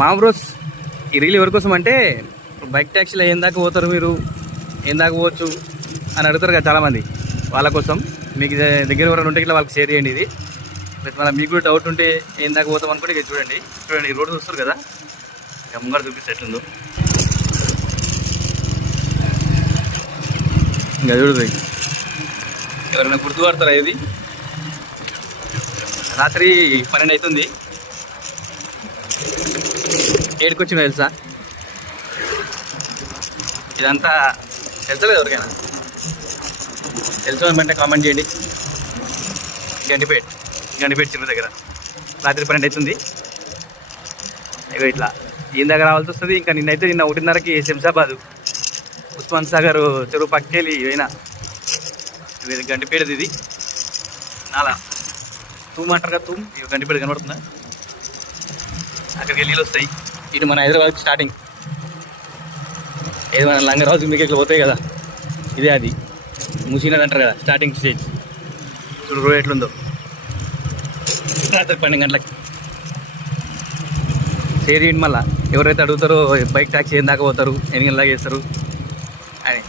మా బ్రోస్ ఈ రీల్ ఎవరి కోసం అంటే బైక్ ట్యాక్సీలో ఏం దాకా పోతారు మీరు, ఏం దాకా పోవచ్చు అని అడుగుతారు కదా చాలామంది. వాళ్ళ కోసం మీకు దగ్గర ఎవరైనా ఉంటే ఇట్లా వాళ్ళకి షేర్ చేయండి. ఇది మళ్ళీ మీకు కూడా డౌట్ ఉంటే ఏం దాకా పోతాం అనుకుంటే ఇక చూడండి. ఈ రోడ్డు చూస్తారు కదా, ఇక ముంగడు చూపిస్తే ఎట్లుందో ఇంకా చూడు. ఎవరైనా గుర్తుపడతారా? ఇది రాత్రి 12 అవుతుంది. ఏడుకొచ్చిందో తెలుసా? ఇదంతా తెలుసలేదు ఎవరికైనా? తెలుసు అంటే కామెంట్ చేయండి. గండిపేట చెరువు దగ్గర రాత్రి 12 అవుతుంది. ఇగో ఇట్లా ఈయన దగ్గర రావాల్సి వస్తుంది. ఇంకా నిన్న 1:30కి శంషాబాద్ ఉస్మాన్ సాగర్ చెరువు పక్కెళ్ళి అయినా ఇది గండిపేటది. ఇది నాలా తూమ్ అంటారు కదా, తూమ్. ఇక గండిపేట కనబడుతుందా? అక్కడికి నీళ్ళు వస్తాయి. ఇటు మన హైదరాబాద్ స్టార్టింగ్ ఏది మన లంగరాజు మీకు ఇట్లా పోతాయి కదా, ఇదే అది ముసీనది అంటారు కదా స్టార్టింగ్ స్టేజ్. చూడు రోడ్ ఎట్లుందో. రాత్రి 12 గంటలకి షేర్ చేయండి. మళ్ళీ ఎవరైతే అడుగుతారో బైక్ ట్యాక్సీ ఏం దాకా పోతారు, ఎన్ని గంటలకు చేస్తారు అని.